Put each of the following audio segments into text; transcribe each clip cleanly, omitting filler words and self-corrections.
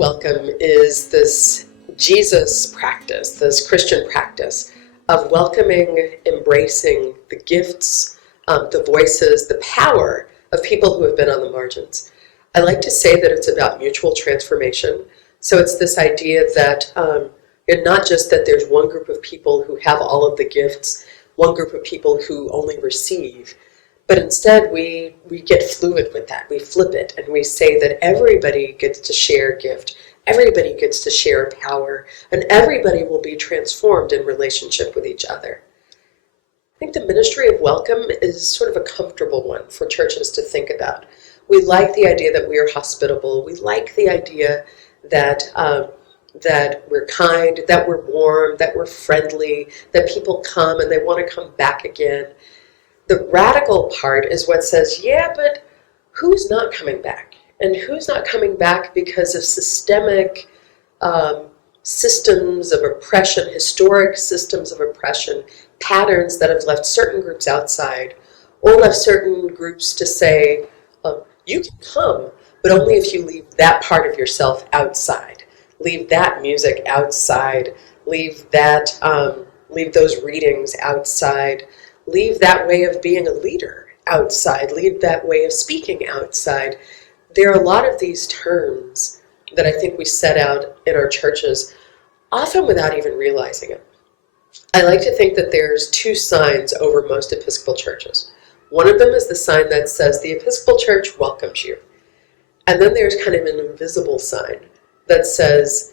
welcome is this Jesus practice, this Christian practice of welcoming, embracing the gifts, the voices, the power of people who have been on the margins. I like to say that it's about mutual transformation. So it's this idea that not just that there's one group of people who have all of the gifts, one group of people who only receive, but instead we get fluid with that. We flip it and we say that everybody gets to share a gift, everybody gets to share power, and everybody will be transformed in relationship with each other. I think the ministry of welcome is sort of a comfortable one for churches to think about. We like the idea that we are hospitable. We like the idea that that we're kind, that we're warm, that we're friendly, that people come and they want to come back again. The radical part is what says, yeah, but who's not coming back? And who's not coming back because of systemic systems of oppression, historic systems of oppression, patterns that have left certain groups outside, or left certain groups to say, you can come, but only if you leave that part of yourself outside. Leave that music outside. Leave those readings outside. Leave that way of being a leader outside. Leave that way of speaking outside. There are a lot of these terms that I think we set out in our churches, often without even realizing it. I like to think that there's two signs over most Episcopal churches. One of them is the sign that says the Episcopal Church welcomes you. And then there's kind of an invisible sign that says,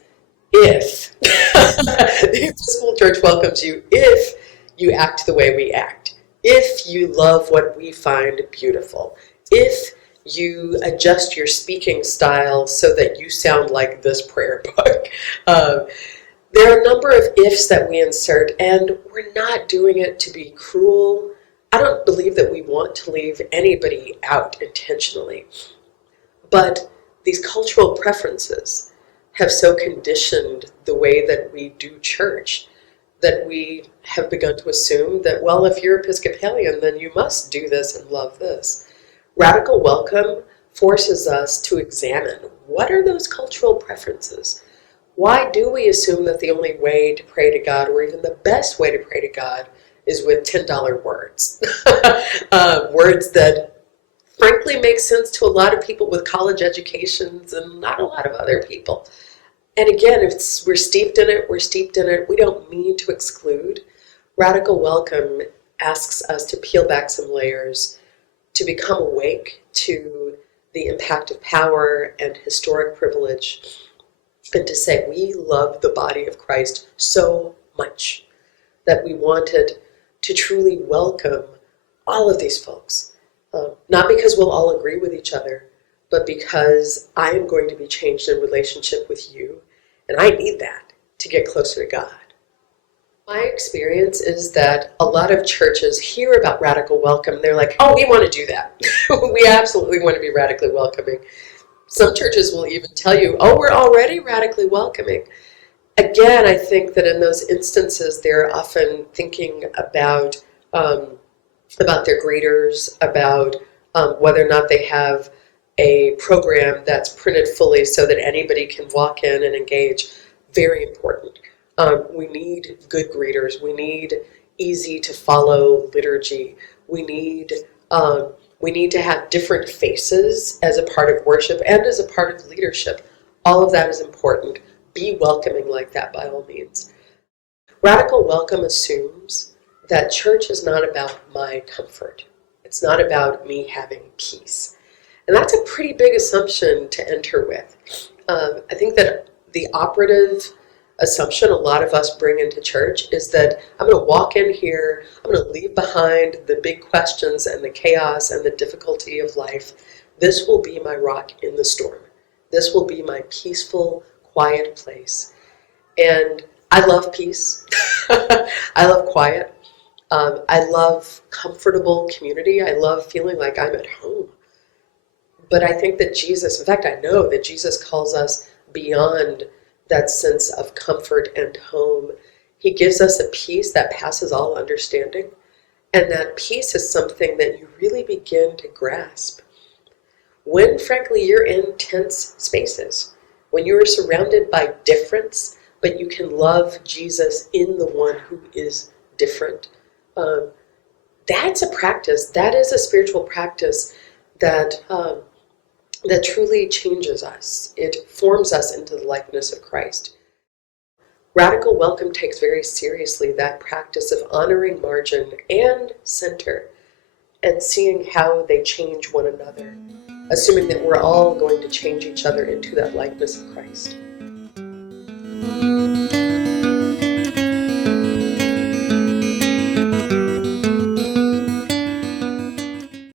if the Episcopal Church welcomes you, if you act the way we act, if you love what we find beautiful, if you adjust your speaking style so that you sound like this prayer book. There are a number of ifs that we insert, and we're not doing it to be cruel. I don't believe that we want to leave anybody out intentionally. But these cultural preferences have so conditioned the way that we do church that we have begun to assume that, well, if you're Episcopalian, then you must do this and love this. Radical welcome forces us to examine what are those cultural preferences. Why do we assume that the only way to pray to God, or even the best way to pray to God, is with $10 words? Words that frankly make sense to a lot of people with college educations and not a lot of other people. And again, if we're steeped in it, we're steeped in it. We don't mean to exclude. Radical welcome asks us to peel back some layers, to become awake to the impact of power and historic privilege, and to say we love the body of Christ so much that we wanted to truly welcome all of these folks. Not because we'll all agree with each other, but because I am going to be changed in relationship with you, and I need that to get closer to God. My experience is that a lot of churches hear about radical welcome. They're like, oh, we want to do that. We absolutely want to be radically welcoming. Some churches will even tell you, oh, we're already radically welcoming. Again, I think that in those instances, they're often thinking about their greeters, about whether or not they have a program that's printed fully so that anybody can walk in and engage. Very important. We need good greeters. We need easy to follow liturgy. We need to have different faces as a part of worship and as a part of leadership. All of that is important. Be welcoming like that by all means. Radical welcome assumes that church is not about my comfort. It's not about me having peace. And that's a pretty big assumption to enter with. I think that the operative assumption a lot of us bring into church is that I'm going to walk in here, I'm going to leave behind the big questions and the chaos and the difficulty of life. This will be my rock in the storm. This will be my peaceful, quiet place. And I love peace. I love quiet. I love comfortable community. I love feeling like I'm at home. But I think that Jesus, in fact, I know that Jesus calls us beyond that sense of comfort and home. He gives us a peace that passes all understanding. And that peace is something that you really begin to grasp when, frankly, you're in tense spaces. when you are surrounded by difference, but you can love Jesus in the one who is different. That's a practice. That is a spiritual practice that that truly changes us. It forms us into the likeness of Christ. Radical welcome takes very seriously that practice of honoring margin and center and seeing how they change one another, assuming that we're all going to change each other into that likeness of Christ.